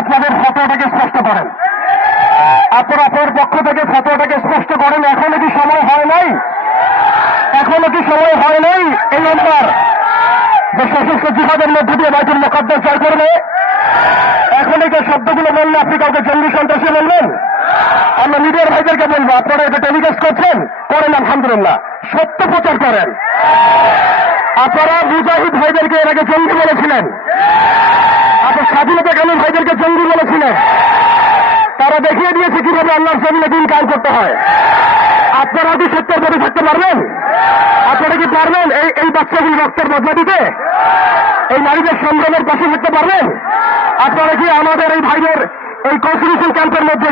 আপনাদের ফটোটাকে স্পষ্ট করেন, আপনারা আপনার পক্ষ থেকে ফটোটাকে স্পষ্ট করেন। এখনো কি সময় হয় নাই? এখনো কি সময় হয় নাই এই নম্বর যে সশস্ত্র জিহাদের মধ্যে দিয়ে বাইতুল মুকাদ্দাস জয় করবে? এখন এই যে শব্দগুলো বললে আপনি কাউকে জঙ্গি সন্ত্রাসী বলবেন? আমরা মিডিয়ার ভাইদেরকে বলবো, আপনারা এটা টেলিকাস্ট করছেন, করেন, আলহামদুলিল্লাহ, সত্য প্রচার করেন। আপনারা মুজাহিদ ভাইদেরকে এর আগে জঙ্গি বলেছিলেন, আপনার স্বাধীনতাকামী ভাইদেরকে জঙ্গি বলেছিলেন। তারা দেখিয়ে দিয়েছে কিভাবে আল্লাহর জমিনে দিন কায়েম করতে হয়। আপনারা কি সত্যের পথে থাকতে পারবেন? আপনারা কি পারবেন এই বাচ্চাগুলি রক্তের বদলা দিতে? এই নারীদের সংগ্রামের পাশে থাকতে পারবেন? আপনারা কি আমাদের এই ভাইদের এই কনস্টিটিউশন ক্যাম্পের মধ্যে